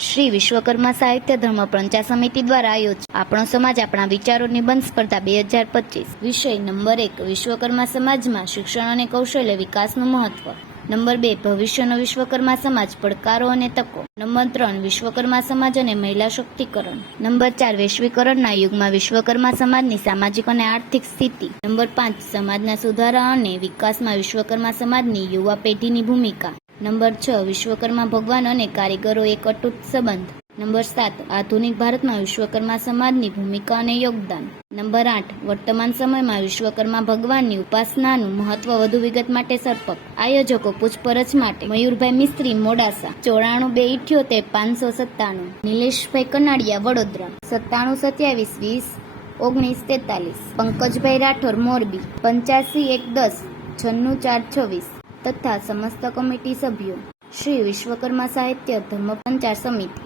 શ્રી વિશ્વકર્મા સાહિત્ય ધર્મ પ્રંચાર સમિતિ દ્વારા આયોજિત આપણો સમાજ આપણા વિચારો નિબંધ સ્પર્ધા બે હજાર પચીસ. વિષય નંબર એક, વિશ્વકર્મા સમાજમાં શિક્ષણ અને કૌશલ્ય વિકાસનું મહત્વ. નંબર બે, ભવિષ્યનો વિશ્વકર્મા સમાજ, પડકારો અને તકો. નંબર ત્રણ, વિશ્વકર્મા સમાજ અને મહિલા શક્તિકરણ. નંબર ચાર, વૈશ્વિકરણના યુગમાં વિશ્વકર્મા સમાજની સામાજિક અને આર્થિક સ્થિતિ. નંબર પાંચ, સમાજના સુધારા અને વિકાસમાં વિશ્વકર્મા સમાજની યુવા પેઢીની ભૂમિકા. નંબર છ, વિશ્વકર્મા ભગવાન અને કારીગરો એક અતૂટ સંબંધ. નંબર સાત, આધુનિક ભારતમાં વિશ્વકર્મા સમાજની ભૂમિકા અને યોગદાન. નંબર આઠ, વર્તમાન સમયમાં વિશ્વકર્મા ભગવાનની ઉપાસનાનું મહત્વ વધુ વિગત માટે સરપક. આયોજકો પૂછપરછ માટે મયુરભાઈ મિસ્ત્રી, મોડાસા. ચોરાણું બે ઇઠ્યોતેર પાંચસો સત્તાણું. નિલેશભાઈ કનાડિયા, વડોદરા. સત્તાણું સત્યાવીસ, વીસ, ઓગણીસ, તેતાલીસ. પંકજભાઈ રાઠોડ, મોરબી. પંચ્યાસી, એક દસ, છન્નું ચાર, છવ્વીસ. તથા સમસ્ત કમિટી સભ્યો શ્રી વિશ્વકર્મા સાહિત્ય ધર્મ પંચાર સમિતિ.